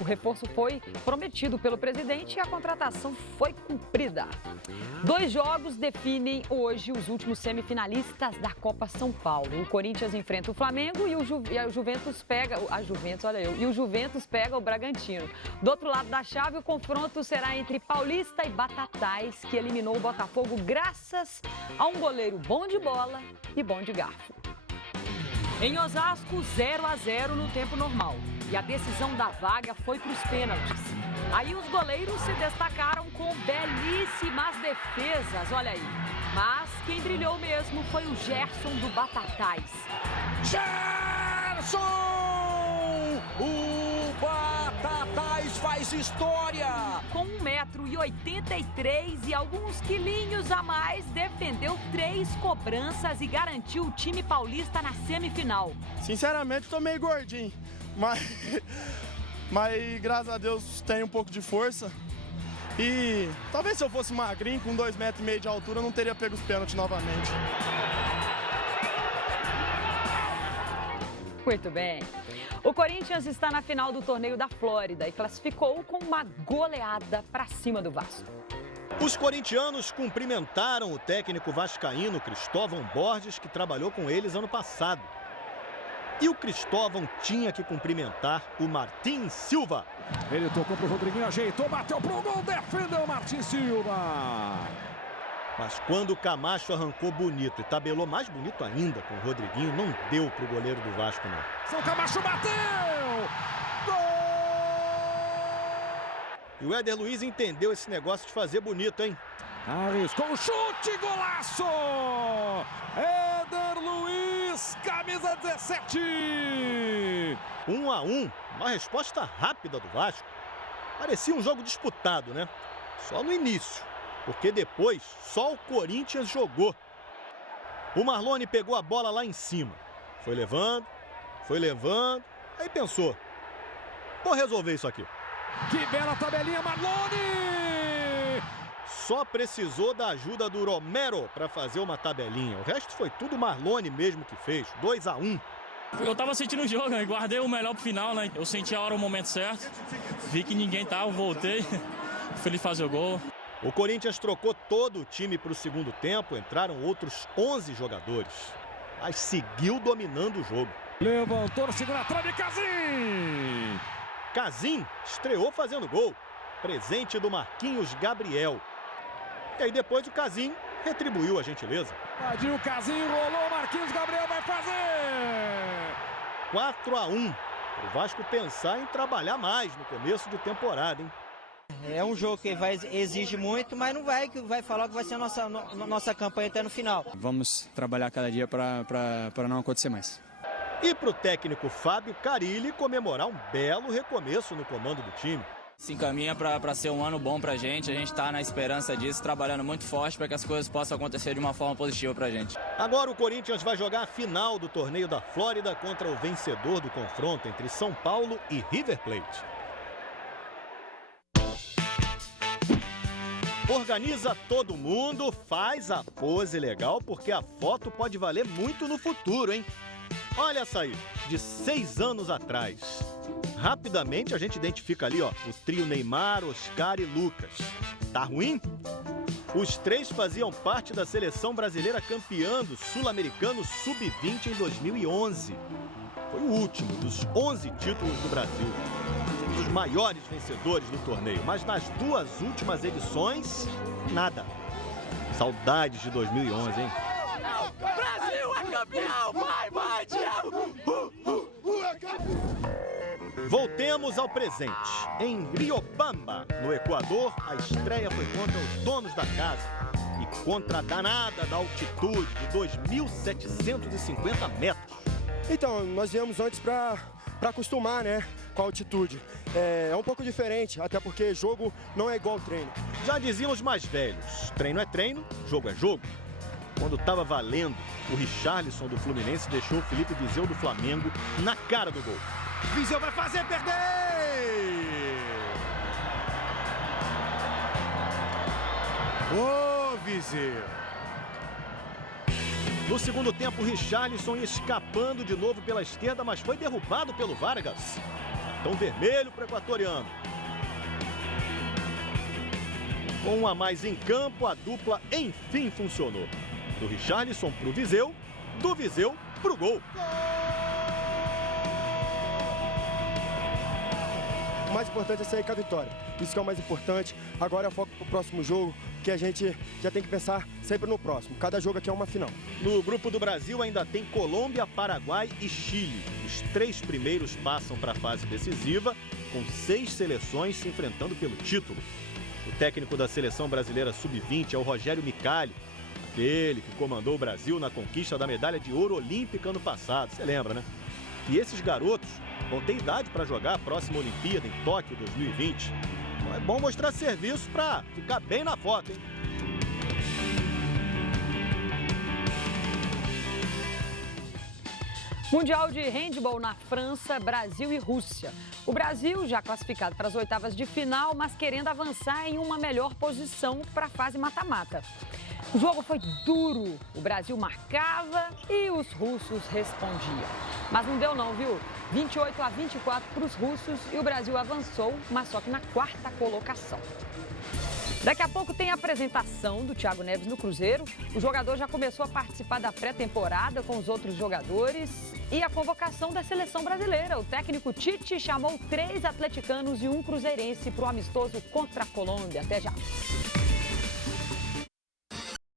O reforço foi prometido pelo presidente e a contratação foi cumprida. 2 jogos definem hoje os últimos semifinalistas da Copa São Paulo. O Corinthians enfrenta o Flamengo e o Juventus pega o Bragantino. Do outro lado da chave, o confronto será entre Paulista e Batatais, que eliminou o Botafogo graças a um goleiro bom de bola e bom de garfo. Em Osasco, 0-0 no tempo normal. E a decisão da vaga foi para os pênaltis. Aí os goleiros se destacaram com belíssimas defesas, olha aí. Mas quem brilhou mesmo foi o Gerson do Batatais. Gerson! O Batatais faz história! Com 1,83 m e alguns quilinhos a mais, defendeu 3 cobranças e garantiu o time paulista na semifinal. Sinceramente, estou meio gordinho, mas graças a Deus tenho um pouco de força. E talvez se eu fosse magrinho, com 2,5 m de altura, eu não teria pego os pênaltis novamente. Muito bem. O Corinthians está na final do torneio da Flórida e classificou com uma goleada para cima do Vasco. Os corintianos cumprimentaram o técnico vascaíno Cristóvão Borges, que trabalhou com eles ano passado. E o Cristóvão tinha que cumprimentar o Martim Silva. Ele tocou pro Rodriguinho, ajeitou, bateu pro gol, defendeu o Martim Silva. Mas quando o Camacho arrancou bonito e tabelou mais bonito ainda com o Rodriguinho, não deu pro goleiro do Vasco, não. São Camacho bateu! Gol! E o Éder Luiz entendeu esse negócio de fazer bonito, hein? Arriscou o chute, golaço! Éder Luiz, camisa 17! 1-1, uma resposta rápida do Vasco. Parecia um jogo disputado, né? Só no início, porque depois só o Corinthians jogou. O Marlone pegou a bola lá em cima. Foi levando, aí pensou, vou resolver isso aqui. Que bela tabelinha, Marlone! Só precisou da ajuda do Romero para fazer uma tabelinha. O resto foi tudo Marlone mesmo que fez, 2-1. Eu tava sentindo o jogo, né? Guardei o melhor pro final, né? Eu senti a hora, o momento certo. Vi que ninguém tava, voltei. Fui ali fazer o gol. O Corinthians trocou todo o time para o segundo tempo, entraram outros 11 jogadores. Mas seguiu dominando o jogo. Levantou, segura a trave, Casim! Casim estreou fazendo gol. Presente do Marquinhos Gabriel. E aí depois o Casim retribuiu a gentileza. Invadiu o Casim, rolou, Marquinhos Gabriel vai fazer! 4-1. O Vasco pensar em trabalhar mais no começo de temporada, hein? É um jogo que exige muito, mas não vai falar que vai ser a nossa campanha até no final. Vamos trabalhar cada dia para não acontecer mais. E para o técnico Fábio Carilli comemorar um belo recomeço no comando do time. Se encaminha para ser um ano bom pra gente. A gente tá na esperança disso, trabalhando muito forte para que as coisas possam acontecer de uma forma positiva pra gente. Agora o Corinthians vai jogar a final do torneio da Flórida contra o vencedor do confronto entre São Paulo e River Plate. Organiza todo mundo, faz a pose legal, porque a foto pode valer muito no futuro, hein? Olha essa aí, de 6 anos atrás. Rapidamente a gente identifica ali, ó, o trio Neymar, Oscar e Lucas. Tá ruim? Os 3 faziam parte da seleção brasileira campeã do Sul-Americano Sub-20 em 2011. Foi o último dos 11 títulos do Brasil. Um dos maiores vencedores do torneio, mas nas 2 últimas edições, nada. Saudades de 2011, hein? Brasil é campeão! Vai, Thiago! Voltemos ao presente. Em Riobamba, no Equador, a estreia foi contra os donos da casa e contra a danada da altitude de 2.750 metros. Então, nós viemos antes para acostumar, né, com a altitude. É um pouco diferente, até porque jogo não é igual treino. Já diziam os mais velhos, treino é treino, jogo é jogo. Quando estava valendo, o Richarlison do Fluminense deixou o Felipe Viseu do Flamengo na cara do gol. Viseu vai fazer perder! Ô, Viseu! No segundo tempo, o Richarlison ia escapando de novo pela esquerda, mas foi derrubado pelo Vargas. cartão vermelho para o equatoriano. Com um a mais em campo, a dupla enfim funcionou. Do Richarlison para o Viseu, do Viseu para o gol. O mais importante é sair com a vitória. Isso que é o mais importante. Agora é foco para o próximo jogo, que a gente já tem que pensar sempre no próximo. Cada jogo aqui é uma final. No grupo do Brasil ainda tem Colômbia, Paraguai e Chile. Os 3 primeiros passam para a fase decisiva, com 6 seleções se enfrentando pelo título. O técnico da seleção brasileira sub-20 é o Rogério Micali, aquele que comandou o Brasil na conquista da medalha de ouro olímpica ano passado. Você lembra, né? E esses garotos vão ter idade para jogar a próxima Olimpíada em Tóquio 2020. Então é bom mostrar serviço para ficar bem na foto, hein? Mundial de Handball na França, Brasil e Rússia. O Brasil já classificado para as oitavas de final, mas querendo avançar em uma melhor posição para a fase mata-mata. O jogo foi duro, o Brasil marcava e os russos respondiam. Mas não deu não, viu? 28-24 para os russos e o Brasil avançou, mas só que na 4ª colocação. Daqui a pouco tem a apresentação do Thiago Neves no Cruzeiro. O jogador já começou a participar da pré-temporada com os outros jogadores e a convocação da seleção brasileira. O técnico Tite chamou 3 atleticanos e um cruzeirense para o amistoso contra a Colômbia. Até já!